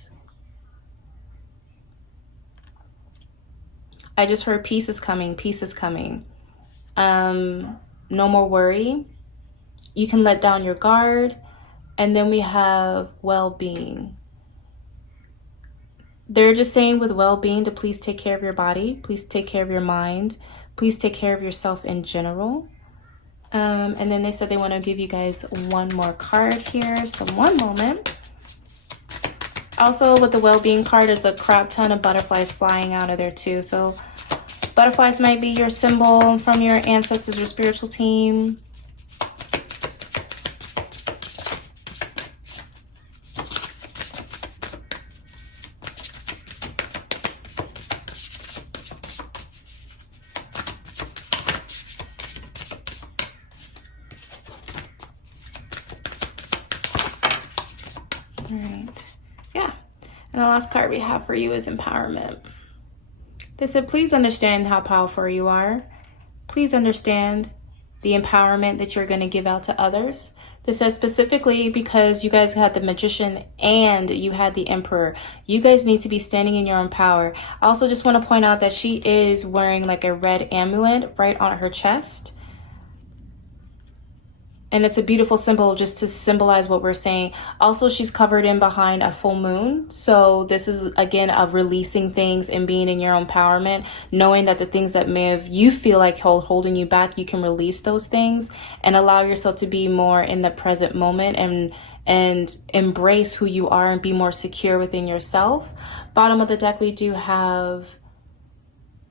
I just heard peace is coming. Peace is coming. No more worry. You can let down your guard. And then we have well-being. They're just saying with well-being to please take care of your body. Please take care of your mind. Please take care of yourself in general. And then they said they want to give you guys one more card here. So one moment. Also with the well-being card, there's a crap ton of butterflies flying out of there too. So butterflies might be your symbol from your ancestors or spiritual team. All right. Yeah. And the last card we have for you is empowerment. They said, please understand how powerful you are. Please understand the empowerment that you're going to give out to others. This says specifically because you guys had the Magician and you had the Emperor. You guys need to be standing in your own power. I also just want to point out that she is wearing like a red amulet right on her chest. And it's a beautiful symbol just to symbolize what we're saying. Also, she's covered in behind a full moon. So this is, again, of releasing things and being in your own empowerment, knowing that the things that may have you feel like holding you back, you can release those things and allow yourself to be more in the present moment and embrace who you are and be more secure within yourself. Bottom of the deck, we do have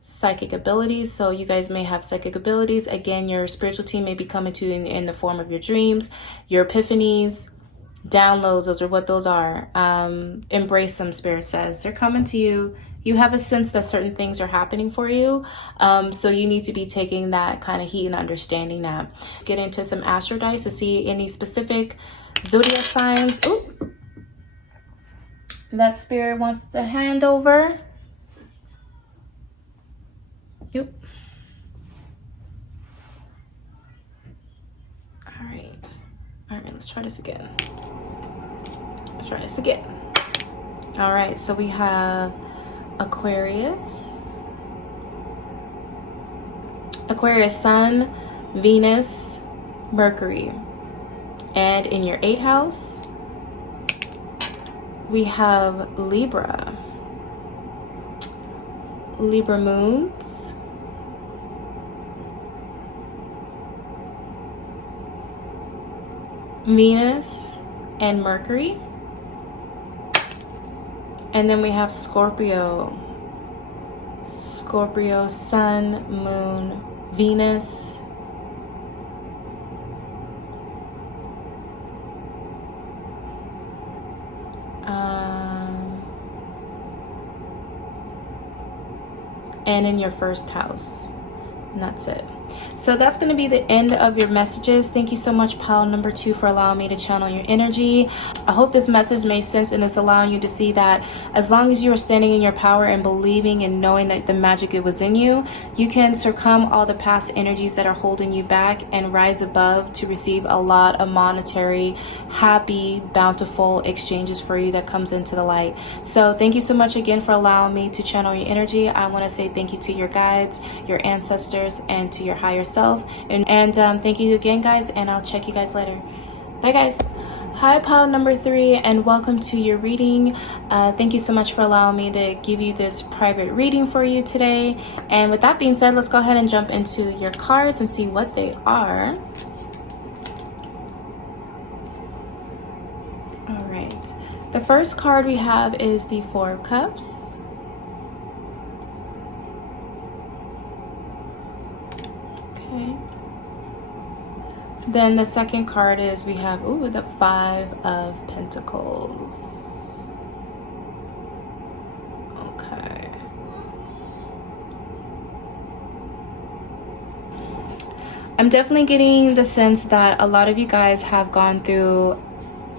psychic abilities. So you guys may have psychic abilities. Again, your spiritual team may be coming to you in the form of your dreams, your epiphanies, downloads. Those are what those are. Embrace them, Spirit says. They're coming to you. You have a sense that certain things are happening for you. So you need to be taking that kind of heat and understanding that. Let's get into some astro dice to see any specific zodiac signs. Ooh, that Spirit wants to hand over. Yep. All right, let's try this again. All right, so we have Aquarius, Sun, Venus, Mercury. And in your 8th house, we have Libra moons, Venus and Mercury. And then we have Scorpio, Sun, Moon, Venus. And in your 1st house. And that's it. So that's going to be the end of your messages. Thank you so much, pile number 2, for allowing me to channel your energy. I hope this message made sense, and it's allowing you to see that as long as you are standing in your power and believing and knowing that the magic it was in you, you can succumb all the past energies that are holding you back and rise above to receive a lot of monetary, happy, bountiful exchanges for you that comes into the light. So thank you so much again for allowing me to channel your energy. I want to say thank you to your guides, your ancestors, and to your higher self. And thank you again, guys, and I'll check you guys later. Bye, guys. Hi, pile number 3, and welcome to your reading. Thank you so much for allowing me to give you this private reading for you today. And with that being said, let's go ahead and jump into your cards and see what they are. All right. The first card we have is the 4 of Cups. Then the second card is we have, the 5 of Pentacles. Okay. I'm definitely getting the sense that a lot of you guys have gone through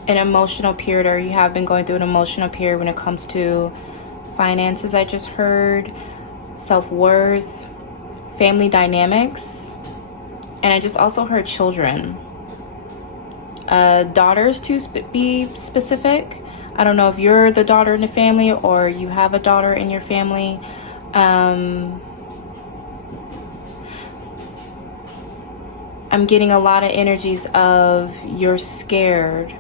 an emotional period, or you have been going through an emotional period when it comes to finances, I just heard, self-worth, family dynamics. And I just also heard children, daughters to be specific. I don't know if you're the daughter in the family or you have a daughter in your family. I'm getting a lot of energies of you're scared,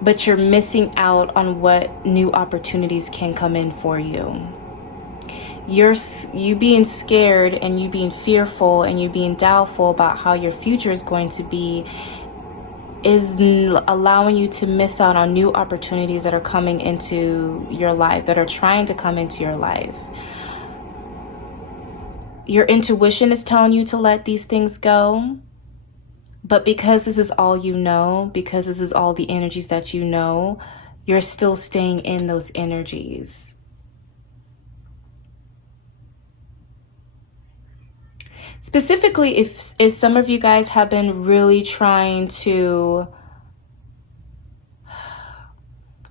but you're missing out on what new opportunities can come in for you. You being scared and you being fearful and you being doubtful about how your future is going to be is allowing you to miss out on new opportunities that are coming into your life, that are trying to come into your life. Your intuition is telling you to let these things go, but because this is all you know, because this is all the energies that you know, you're still staying in those energies. Specifically, if some of you guys have been really trying to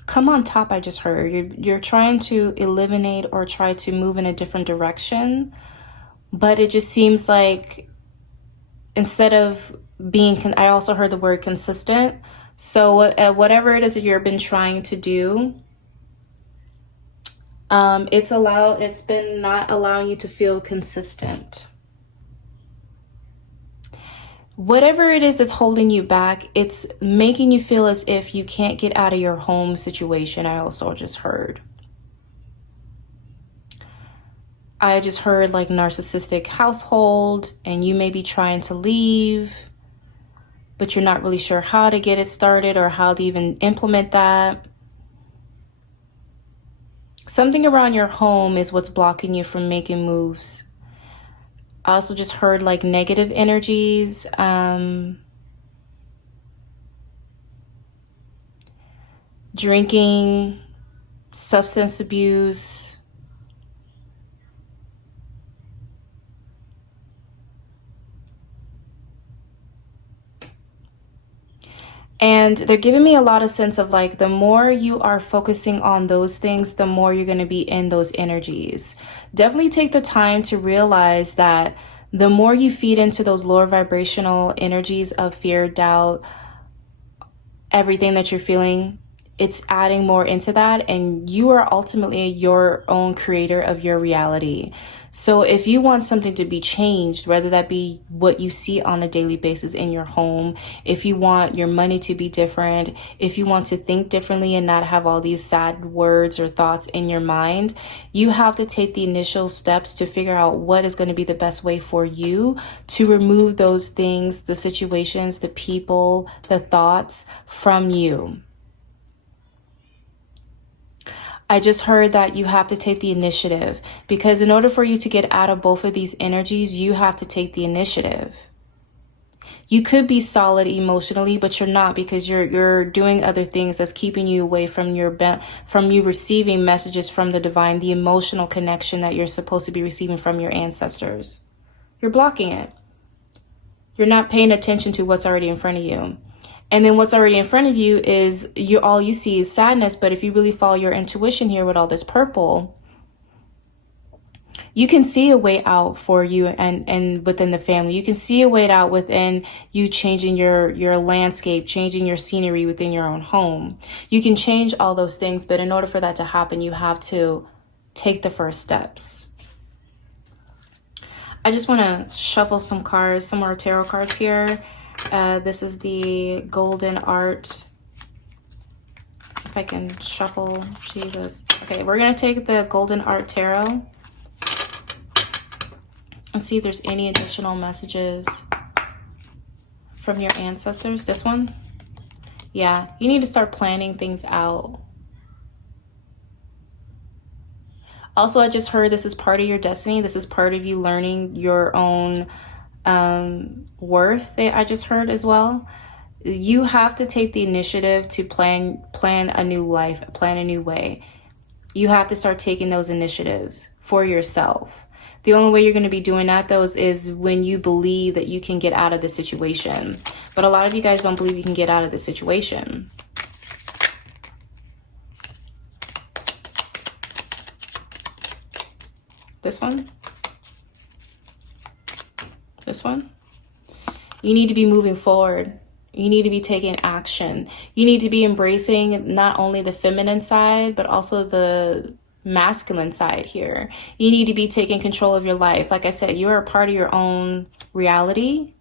come on top, I just heard, you're trying to eliminate or try to move in a different direction, but it just seems like instead of being, I also heard the word consistent. So whatever it is that you've been trying to do, it's been not allowing you to feel consistent. Whatever it is that's holding you back, it's making you feel as if you can't get out of your home situation. I also just heard. I just heard like narcissistic household, and you may be trying to leave, but you're not really sure how to get it started or how to even implement that. Something around your home is what's blocking you from making moves. I also just heard like negative energies, drinking, substance abuse, and they're giving me a lot of sense of like the more you are focusing on those things, the more you're going to be in those energies. Definitely take the time to realize that the more you feed into those lower vibrational energies of fear, doubt, everything that you're feeling, it's adding more into that, and you are ultimately your own creator of your reality. So if you want something to be changed, whether that be what you see on a daily basis in your home, if you want your money to be different, if you want to think differently and not have all these sad words or thoughts in your mind, you have to take the initial steps to figure out what is going to be the best way for you to remove those things, the situations, the people, the thoughts from you. I just heard that you have to take the initiative, because in order for you to get out of both of these energies, you have to take the initiative. You could be solid emotionally, but you're not, because you're doing other things that's keeping you away from from you receiving messages from the divine, the emotional connection that you're supposed to be receiving from your ancestors. You're blocking it. You're not paying attention to what's already in front of you. And then what's already in front of you is all you see is sadness. But if you really follow your intuition here with all this purple, you can see a way out for you and within the family. You can see a way out within you changing your landscape, changing your scenery within your own home. You can change all those things, but in order for that to happen, you have to take the first steps. I just want to shuffle some cards, some more tarot cards here. This is the Golden Art. If I can shuffle, Jesus. Okay, we're going to take the Golden Art Tarot and see if there's any additional messages from your ancestors. This one? Yeah, you need to start planning things out. Also, I just heard this is part of your destiny. This is part of you learning your own worth. I just heard as well. You have to take the initiative to plan a new life, plan a new way. You have to start taking those initiatives for yourself. The only way you're going to be doing that, though, is when you believe that you can get out of the situation. But a lot of you guys don't believe you can get out of the situation. This one. This one. You need to be moving forward. You need to be taking action. You need to be embracing not only the feminine side, but also the masculine side here. You need to be taking control of your life. Like I said, you are a part of your own reality.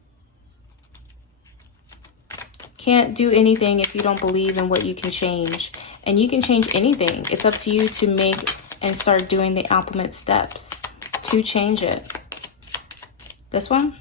Can't do anything if you don't believe in what you can change. And you can change anything. It's up to you to make and start doing the implement steps to change it. This one?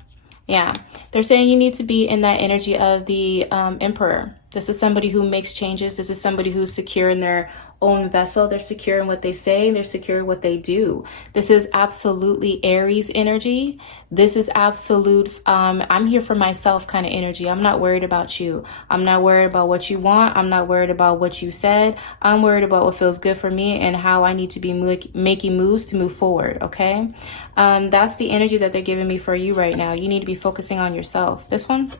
Yeah. They're saying you need to be in that energy of the Emperor. This is somebody who makes changes. This is somebody who's secure in their own vessel. They're secure in what they say. They're secure in what they do. This is absolutely Aries energy. This is absolute, I'm here for myself kind of energy. I'm not worried about you. I'm not worried about what you want. I'm not worried about what you said. I'm worried about what feels good for me and how I need to be making moves to move forward. Okay. That's the energy that they're giving me for you right now. You need to be focusing on yourself. This one.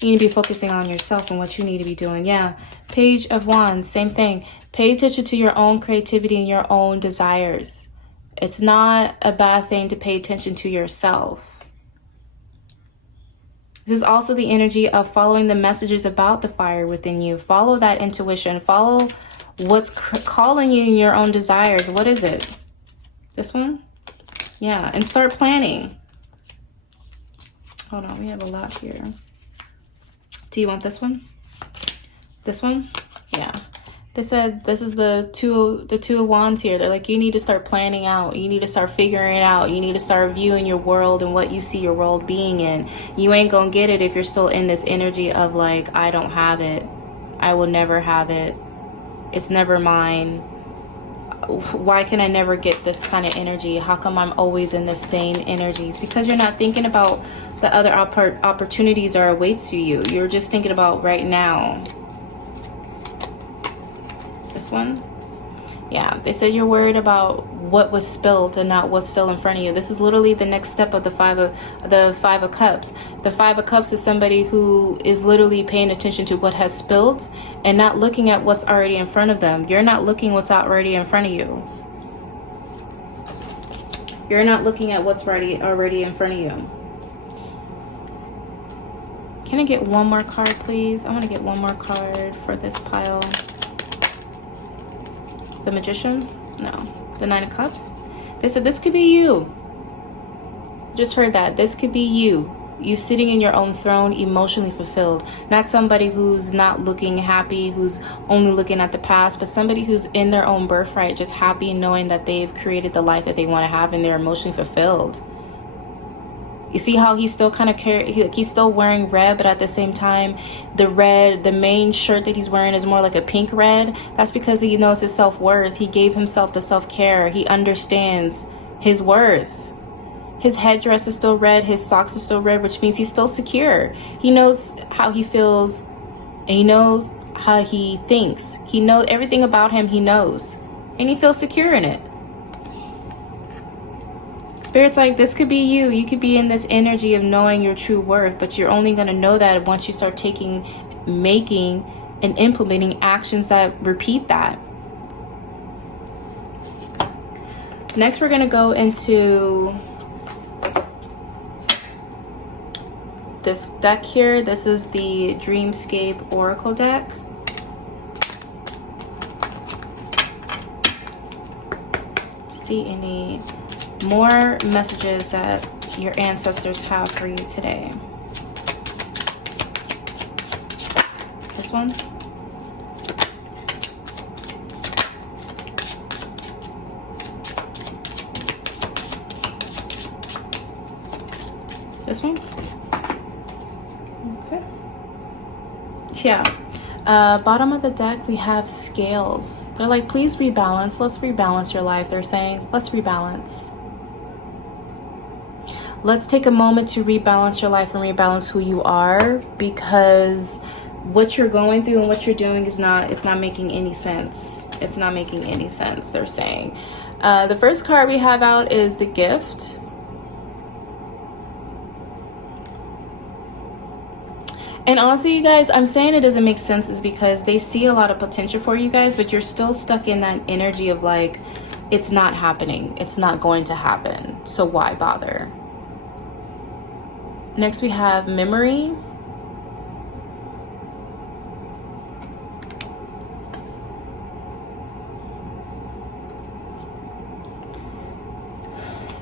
You need to be focusing on yourself and what you need to be doing. Yeah. Page of Wands, same thing. Pay attention to your own creativity and your own desires. It's not a bad thing to pay attention to yourself. This is also the energy of following the messages about the fire within you. Follow that intuition. Follow what's calling you in your own desires. What is it? This one? Yeah. And start planning. Hold on. We have a lot here. Do you want this one? This one? Yeah. They said this is the two of Wands here. They're like, you need to start planning out. You need to start figuring it out. You need to start viewing your world and what you see your world being in. You ain't gonna get it if you're still in this energy of like, I don't have it. I will never have it. It's never mine. Why can I never get this kind of energy? How come I'm always in the same energies? Because you're not thinking about the other opportunities that awaits you. You're just thinking about right now. This one? Yeah, they said you're worried about what was spilled and not what's still in front of you. This is literally the next step of the five of cups. The 5 of cups is somebody who is literally paying attention to what has spilled and not looking at what's already in front of them. You're not looking what's already in front of you. You're not looking at what's already in front of you. Can I get one more card, please? I want to get one more card for this pile. The Magician? No. The 9 of Cups? They said this could be you. Just heard that. This could be you. You sitting in your own throne, emotionally fulfilled. Not somebody who's not looking happy, who's only looking at the past, but somebody who's in their own birthright, just happy knowing that they've created the life that they want to have and they're emotionally fulfilled. You see how he's still kind of he's still wearing red, but at the same time, the main shirt that he's wearing is more like a pink red. That's because he knows his self-worth. He gave himself the self-care. He understands his worth. His headdress is still red. His socks are still red, which means he's still secure. He knows how he feels, and he knows how he thinks. He knows everything about him. He knows, and he feels secure in it. Spirit's like, this could be you. You could be in this energy of knowing your true worth, but you're only going to know that once you start making, and implementing actions that repeat that. Next, we're going to go into this deck here. This is the Dreamscape Oracle deck. See any more messages that your ancestors have for you today. This one. This one. Okay. Yeah. Bottom of the deck, we have scales. They're like, please rebalance. Let's rebalance your life. They're saying, let's rebalance. Let's take a moment to rebalance your life and rebalance who you are, because what you're going through and what you're doing it's not making any sense. It's not making any sense, they're saying. The first card we have out is the Gift. And honestly, you guys, I'm saying it doesn't make sense is because they see a lot of potential for you guys, but you're still stuck in that energy of like, it's not happening. It's not going to happen. So why bother? Next, we have Memory.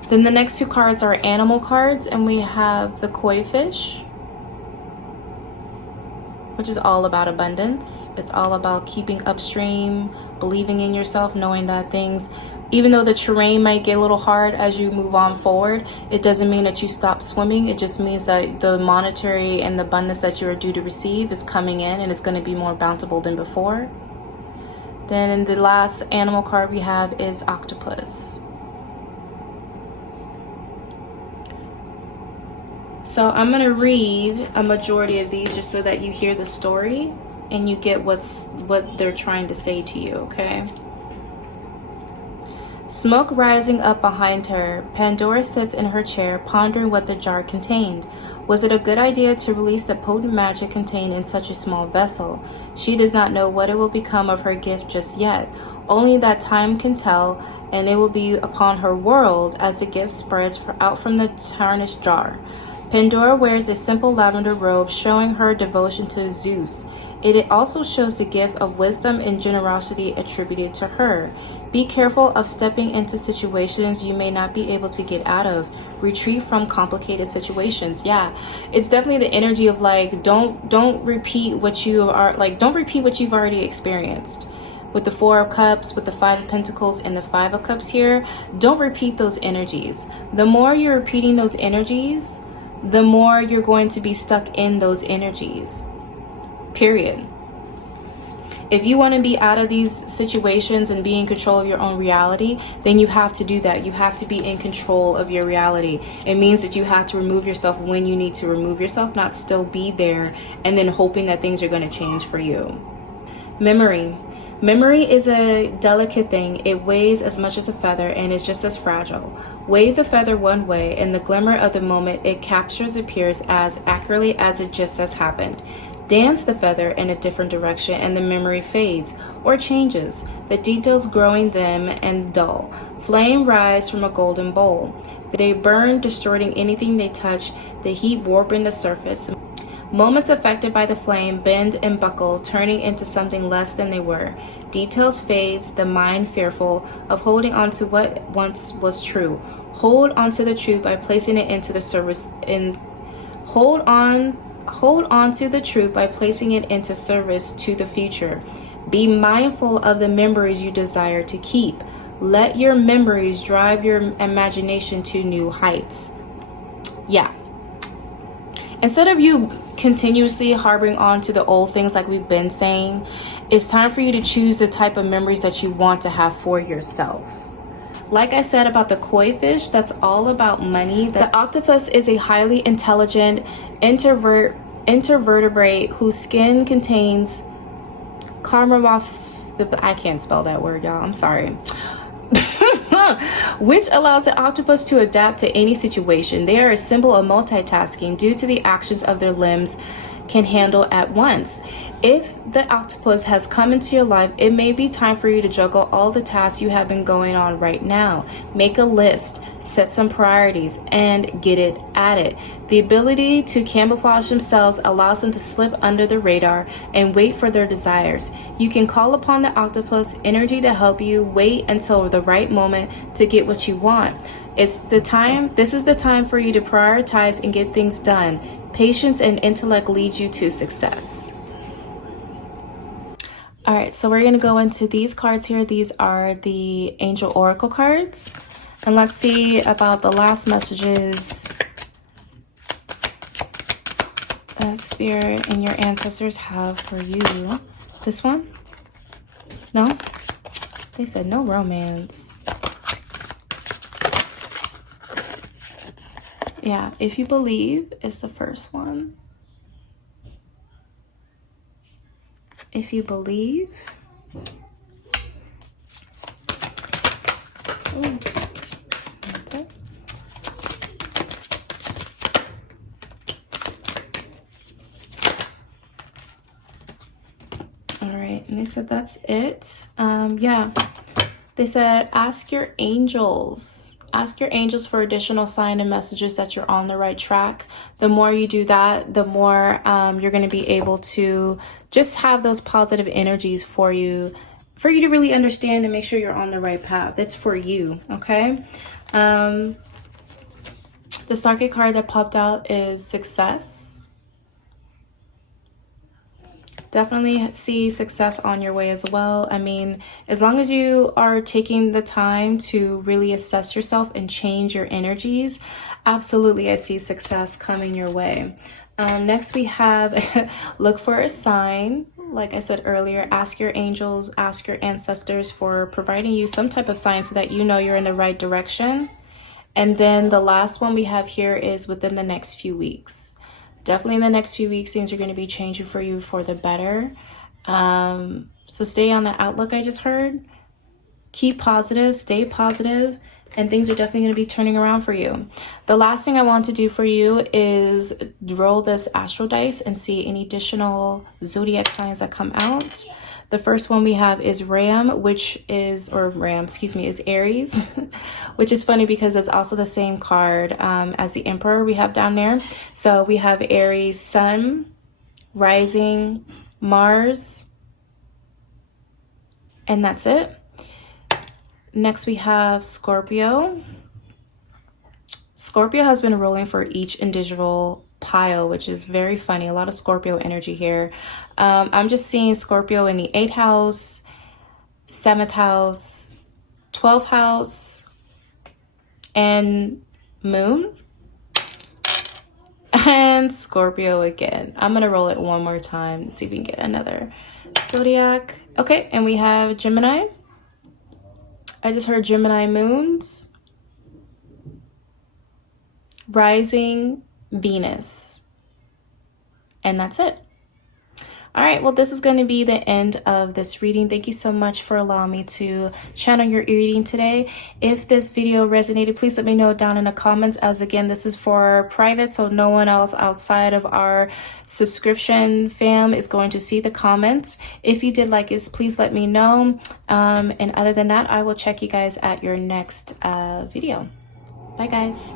Then the next two cards are animal cards, and we have the Koi Fish, which is all about abundance. It's all about keeping upstream, believing in yourself, knowing that things, even though the terrain might get a little hard as you move on forward, it doesn't mean that you stop swimming. It just means that the monetary and the abundance that you are due to receive is coming in, and it's going to be more bountiful than before. Then the last animal card we have is Octopus. So I'm going to read a majority of these just so that you hear the story and you get what they're trying to say to you, okay? Smoke rising up behind her, Pandora sits in her chair, pondering what the jar contained. Was it a good idea to release the potent magic contained in such a small vessel? She does not know what it will become of her gift just yet. Only that time can tell, and it will be upon her world as the gift spreads out from the tarnished jar. Pandora wears a simple lavender robe, showing her devotion to Zeus. It also shows the gift of wisdom and generosity attributed to her. Be careful of stepping into situations you may not be able to get out of. Retreat from complicated situations. Yeah, it's definitely the energy of like, don't repeat what you are like. Don't repeat what you've already experienced. With the Four of Cups, with the Five of Pentacles, and the Five of Cups here, don't repeat those energies. The more you're repeating those energies, the more you're going to be stuck in those energies. Period. If you want to be out of these situations and be in control of your own reality, then you have to do that. You have to be in control of your reality. It means that you have to remove yourself when you need to remove yourself, not still be there and then hoping that things are going to change for you. Memory. Memory is a delicate thing. It weighs as much as a feather and is just as fragile. Wave the feather one way, and the glimmer of the moment it captures appears as accurately as it just has happened. Dance the feather in a different direction and the memory fades or changes, the details growing dim and dull. Flame rise from a golden bowl. They burn, distorting anything they touch, the heat warping the surface. Moments affected by the flame bend and buckle, turning into something less than they were. Details fades, the mind fearful of holding on to what once was true. Hold on to the truth by placing it into the service hold on to the truth by placing it into service to the future. Be mindful of the memories you desire to keep. Let your memories drive your imagination to new heights. Yeah. Instead of you continuously harboring on to the old things like we've been saying, it's time for you to choose the type of memories that you want to have for yourself. Like I said about the koi fish, that's all about money. The octopus is a highly intelligent intervertebrate whose skin contains I can't spell that word, y'all. I'm sorry. Which allows the octopus to adapt to any situation. They are a symbol of multitasking due to the actions of their limbs can handle at once. If the octopus has come into your life, it may be time for you to juggle all the tasks you have been going on right now. Make a list, set some priorities, and get it at it. The ability to camouflage themselves allows them to slip under the radar and wait for their desires. You can call upon the octopus energy to help you wait until the right moment to get what you want. This is the time for you to prioritize and get things done. Patience and intellect lead you to success. All right, so we're going to go into these cards here. These are the Angel Oracle cards. And let's see about the last messages that Spirit and your ancestors have for you. This one? No? They said no romance. Yeah, if you believe is the first one. If you believe. Ooh. That's it. All right, and they said that's it. Yeah, they said ask your angels. Ask your angels for additional sign and messages that you're on the right track. The more you do that, the more you're going to be able to just have those positive energies for you to really understand and make sure you're on the right path. It's for you, okay? The Stargate card that popped out is success. Definitely see success on your way as well. I mean, as long as you are taking the time to really assess yourself and change your energies, absolutely, I see success coming your way. Next, we have look for a sign. Like I said earlier, ask your angels, ask your ancestors for providing you some type of sign so that you know you're in the right direction. And then the last one we have here is within the next few weeks. Definitely in the next few weeks, things are going to be changing for you for the better. So stay on the outlook I just heard. Keep positive, stay positive, and things are definitely going to be turning around for you. The last thing I want to do for you is roll this astral dice and see any additional zodiac signs that come out. The first one we have is is Aries, which is funny because it's also the same card as the Emperor we have down there. So we have Aries, Sun, Rising, Mars, and that's it. Next we have Scorpio. Scorpio has been rolling for each individual pile, which is very funny. A lot of Scorpio energy here. I'm just seeing Scorpio in the 8th house, 7th house, 12th house, and Moon, and Scorpio again. I'm gonna roll it one more time, see if we can get another zodiac. Okay, and we have Gemini. I just heard Gemini moons, rising, Venus, and that's it. All right, well, this is going to be the end of this reading. Thank you so much for allowing me to channel your reading today. If this video resonated, please let me know down in the comments, as again, this is for private, so no one else outside of our subscription fam is going to see the comments. If you did like this, please let me know. And other than that, I will check you guys at your next video. Bye, guys.